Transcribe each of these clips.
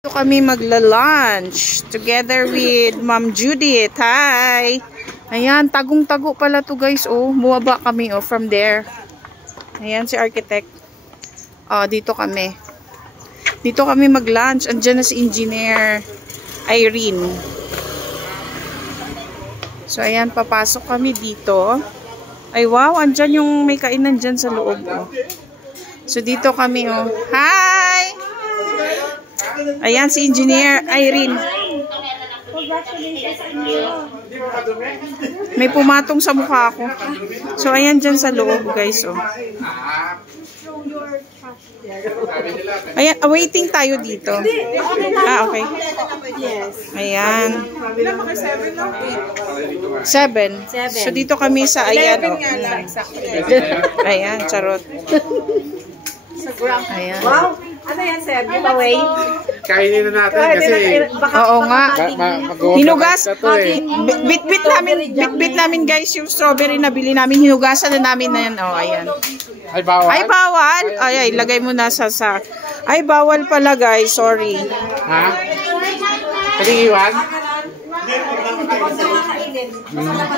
Dito kami magla-lunch together with Ma'am Judith. Hi! Ayan, tagong-tago pala to guys. Oh, buwaba kami from there. Ayan si architect. Dito kami. Dito kami mag-lunch. Andiyan na si Engineer Irene. So, ayan, papasok kami dito. Ay, wow, andyan yung may kainan dyan sa loob. So, dito kami. Hi! Ayan si Engineer Irene. May pumatong sa mukha ko. So, ayan dyan sa loob, guys. Ayan, waiting tayo dito. Okay. Ayan. 7. So, dito kami sa, ayan. Ayan, charot. Ayan. Wow! Ano yan, Seb? Giveaway? Kainin na natin kasi. Oo nga. Hinugas. Bit namin guys yung strawberry na bili namin. Hinugasan na namin na yan. Ayan. Ay, bawal? Ay, bawal. Ay, lagay mo na sa sak. Ay, bawal pala guys. Sorry. Ha? Pwede iwan?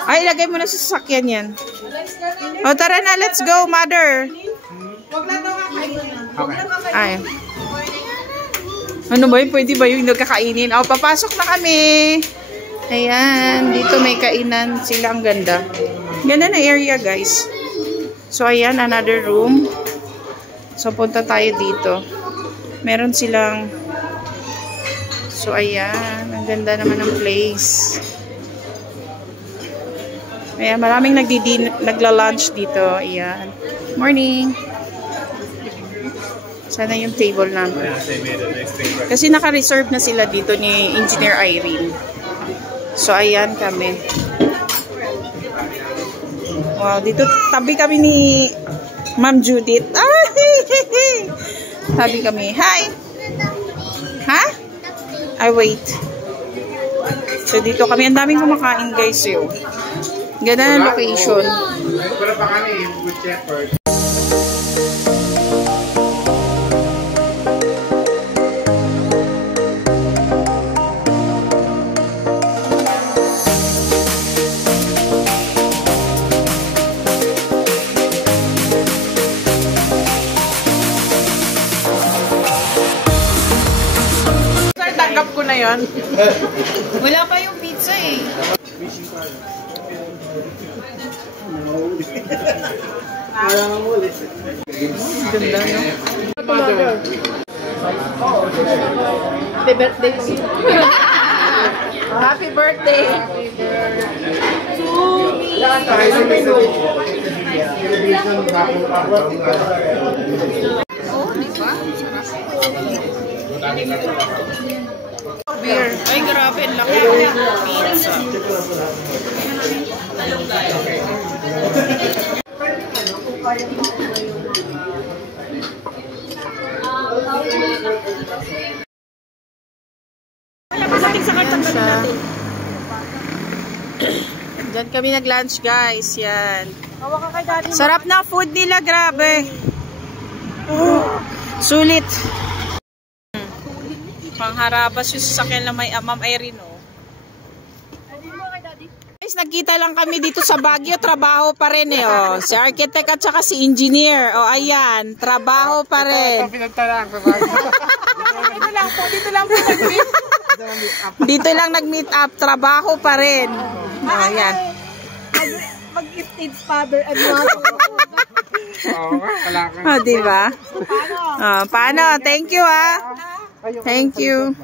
Ay, lagay mo na sa sasakyan yan. Tara na. Let's go, mother. Okay. Ay. Ano ba yun? Pwede ba yung nagkakainin? Papasok na kami. Ayan. Dito may kainan sila. Ang ganda. Ganda na area, guys. So, ayan. Another room. So, punta tayo dito. Meron silang... So, ayan. Ang ganda naman ng place. Ayan. Maraming nagla-lunch dito. Ayan. Morning. Sana yung table namin. Kasi naka-reserve na sila dito ni Engineer Irene. So, ayan kami. Wow, dito tabi kami ni Ma'am Judith. Tabi kami. Hi! Ha? I wait. So, dito kami. Ang daming kumakain guys yun. Ganda na location. Wala pa kami. Good shepherd. Tanggap ko na yon. Wala pa yung pizza eh. Ganda, no? Happy birthday. Happy birthday! Di ba? Beer. Ay, grabe. Laki. Pizza. Diyan kami nag-lunch guys. Yan. Sarap na food nila. Grabe. Sulit. Pangharabas yung sasakyan na may Ma'am Irene. Guys, nagkita lang kami dito sa Baguio. Trabaho pa rin eh. Si architect at saka si engineer. Ayan. Trabaho pa rin. Dito lang nag-meet up. Trabaho pa rin. Ayan. Mag-stage father and mother. Wala ka. Diba? Paano? Thank you Thank you.